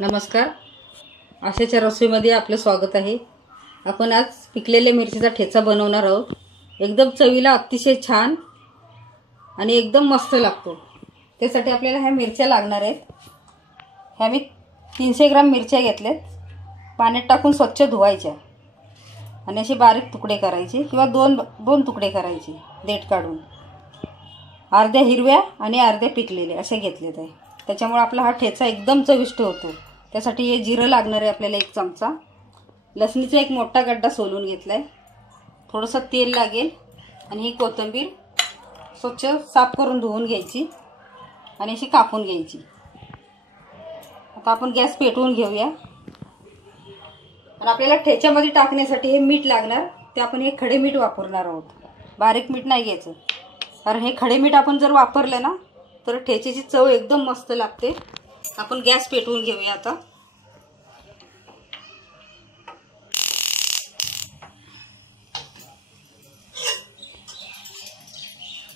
नमस्कार, आशाच्या रसोईमध्ये आपलं स्वागत आहे। आपण आज पिकलेल्या मिरचीचा ठेचा बनवणार आहोत। एकदम चवीला अतिशय छान आणि एकदम मस्त लागतो। त्यासाठी आपल्याला ह्या मिरच्या लागणार आहेत। ह्या मी 300 ग्राम मिरच्या घेतल्यात। पाण्यात टाकून स्वच्छ धुवायच्या आणि असे बारीक तुकडे करायचे किंवा दोन तुकडे करायचे देठ काढून। अर्ध्या हिरव्या आणि अर्ध्या पिकलेल्या असे घेतलेत आहे। त्याच्यामुळे आपला हा ठेचा एकदम चविष्ट होतो। त्यासाठी हे जिरं लागणार आहे आपल्याला 1 चमचा। लसणीचा एक मोठा गड्डा सोलून घेतलाय। थोडंसं तेल लागेल आणि ही कोथिंबीर स्वच्छ साफ करून धुवून घ्यायची आणि अशी कापून घ्यायची। आता आपण गॅस पेटवून घेऊया। आणि आपल्याला ठेच्यामध्ये टाकण्यासाठी हे मीठ लागणार। ते आपण हे खडे मीठ वापरणार आहोत। बारीक मीठ नाही घ्यायचं, कारण हे खडे मीठ आपण जर वापरलं ना तर ठेच्याची चव एकदम मस्त लागते। आपण गॅस पेटवून घेऊया। आता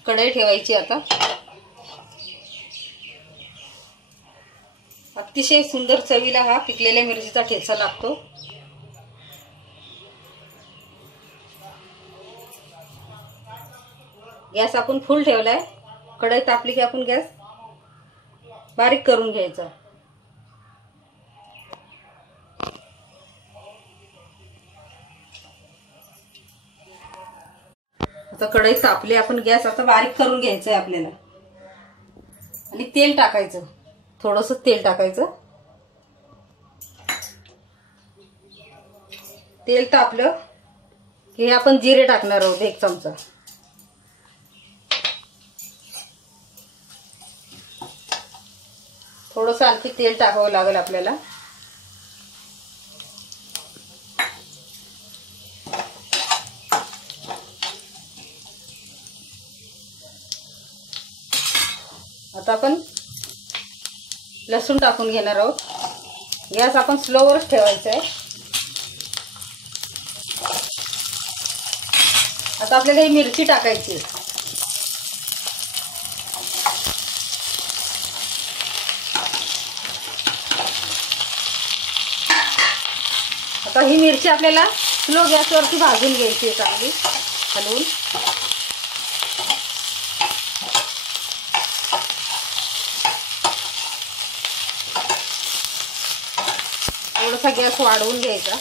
कढई ठेवायची। आता अतिशय सुंदर चवीला हा पिकलेल्या मिरचीचा ठेचा लागतो। गॅस आपण फुल ठेवलाय। कढई तापली की आपण गॅस बारीक करून घ्यायचा। आता कढई तापली, आपण गॅस आता बारीक करून घ्यायचा आहे आपल्याला। आणि तेल टाकायचं, थोडंसं तेल टाकायचं। तेल तापलं की आपण जिरे टाकणार आहोत 1 चमचा। थोडंसं आणखी तेल टाकावं लागेल आपल्याला। आता आपण लसूण टाकून घेणार आहोत। गॅस आपण स्लोवरच ठेवायचा आहे। आता आपल्याला ही मिरची टाकायची। आता ही मिरची आपल्याला स्लो गॅसवरती भाजून घ्यायची आहे चांगली हलवून। थोडासा गॅस वाढवून घ्यायचा।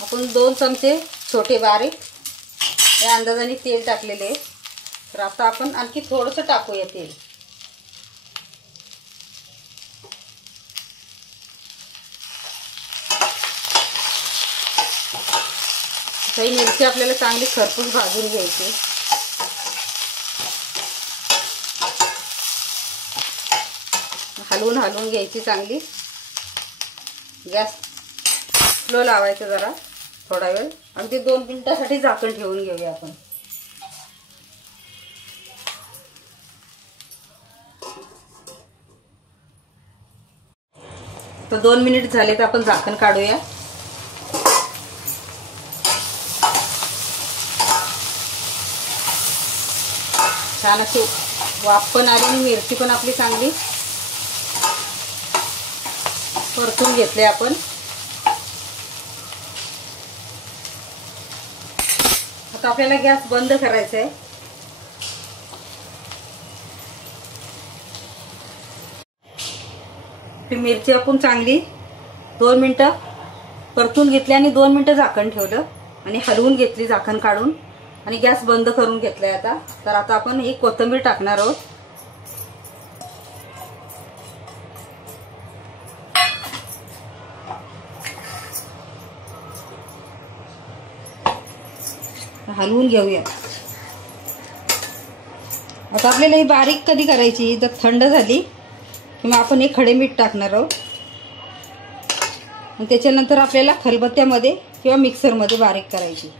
आपण 2 चमचे छोटे बारीक या अंदाजाने तेल टाकलेले आहे। तर आता आपण आणखी थोडंसं टाकूया तेल। ही मिरची आपल्याला चांगली खरपूस भाजून घ्यायची। हलवून घ्यायची चांगली। गॅस स्लो लावायचा जरा थोडा वेळ। अगदी 2 मिनिटांसाठी झाकण ठेवून घेऊया आपण। तर 2 मिनिट झाले तर आपण झाकण काढूया। छान अशी वाफ पण आली आणि मिरची पण आपली चांगली परतून घेतली आपण। आता आपल्याला गॅस बंद करायचा आहे। ही मिरची आपण चांगली 2 मिनिटं परतून घेतली आणि 2 मिनिटं झाकण ठेवलं आणि हलवून घेतली झाकण काढून आणि गॅस बंद करून घेतलाय आता। तर आता आपण ही कोथिंबीर टाकणार आहोत। हलवून घेऊया। आता आपल्याला ही बारीक कधी करायची, जर थंड झाली की मग आपण हे खडे मीठ टाकणार आहोत। आणि त्याच्यानंतर आपल्याला खलबत्त्यामध्ये किंवा मिक्सरमध्ये बारीक करायची।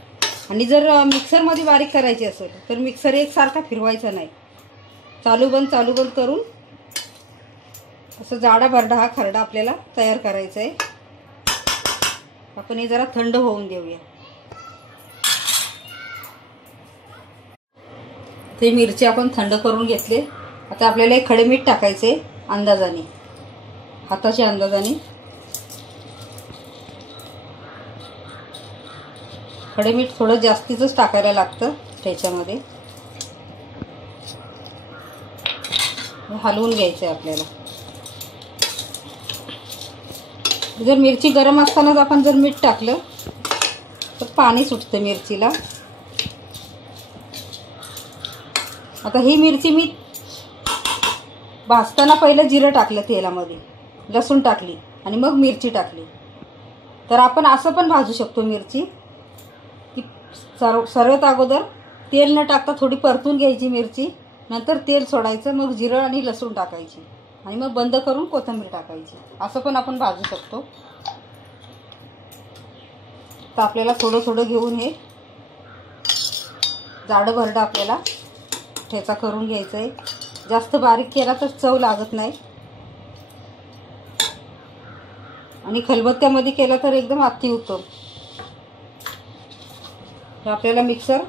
आणि जर मिक्सरमध्ये बारीक करायची असेल तर मिक्सर एकसारखा फिरवायचा नाही। चालू बंद करून असं जाडा भरडा हा खरडा आपल्याला तयार करायचा आहे। आपण हे जरा थंड होऊन देऊया. ते मिरची आपण थंड करून घेतले. आता आपल्याला एक खडे मीठ टाकायचे अंदाजाने, हाताच्या अंदाजाने. खडे मीठ थोडं जास्तीच टाकायला लागतं त्याच्यामध्ये. हलवून घ्यायचं आहे आपल्याला. जर मिरची गरम असतानाच आपण जर मीठ टाकलं तर पाणी सुटतं मिरचीला. आता ही मिरची मी भाजताना पहिलं जिरं टाकलं तेलामध्ये, लसूण टाकली आणि मग मिरची टाकली. तर आपण असं पण भाजू शकतो मिरची की सर्वात अगोदर तेल न टाकता थोडी परतून घ्यायची मिरची, नंतर तेल सोडायचं, मग जिरं आणि लसूण टाकायची आणि मग बंद करून कोथिंबीर टाकायची. असं पण आपण भाजू शकतो. तर आपल्याला थोडं थोडं घेऊन हे जाडं भरडं आपल्याला ठेचा करून घ्यायचं आहे. जास्त बारीक केला तर चव लागत नाही आणि खलबत्त्यामध्ये केला तर एकदम अतिउत्तम. आपल्याला मिक्सर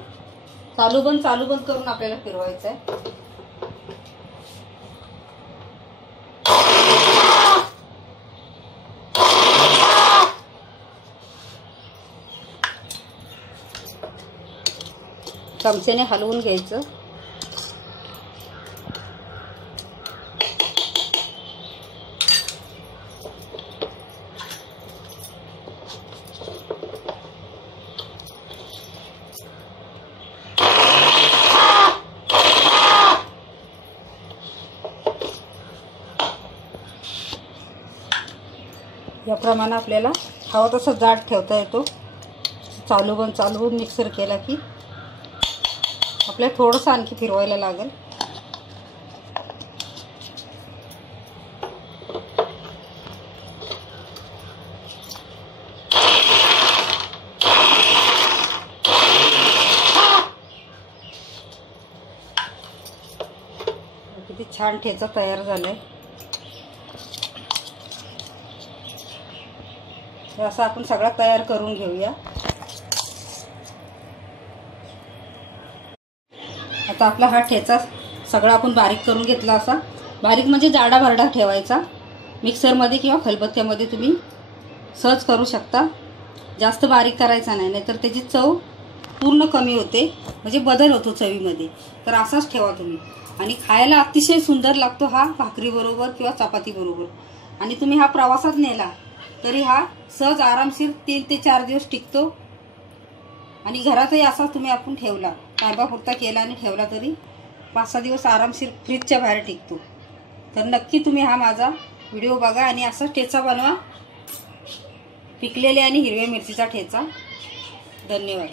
चालू बंद करून आपल्याला फिरवायचं आहे. चमच्याने हलवून घ्यायचं. याप्रमाणे आपल्याला हवा तसा जाड ठेवता येतो. चालू बंद मिक्सर केला की आपल्याला थोडंसं आणखी फिरवायला लागेल. किती छान ठेचा तयार झालाय. असं आपण सगळा तयार करून घेऊया. आता आपला हा ठेचा सगळा आपण बारीक करून घेतला. असा बारीक म्हणजे जाडा भरडा ठेवायचा. मिक्सरमध्ये किंवा खलबत्त्यामध्ये तुम्ही सहज करू शकता. जास्त बारीक करायचा नाही, नाहीतर त्याची चव पूर्ण कमी होते, म्हणजे बदल होतो चवीमध्ये. तर असाच ठेवा तुम्ही. आणि खायला अतिशय सुंदर लागतो हा भाकरीबरोबर किंवा चपातीबरोबर. आणि तुम्ही हा प्रवासात नेला तरी हा सहज आरामशीर 3 ते 4 दिवस टिकतो. आणि घरातही असा तुम्ही आपण ठेवला, कायबापुरता केला आणि ठेवला तरी 5-6 दिवस आरामशीर फ्रीजच्या बाहेर टिकतो. तर नक्की तुम्ही हा माझा व्हिडिओ बघा आणि असा ठेचा बनवा, पिकलेले आणि हिरव्या मिरचीचा ठेचा. धन्यवाद.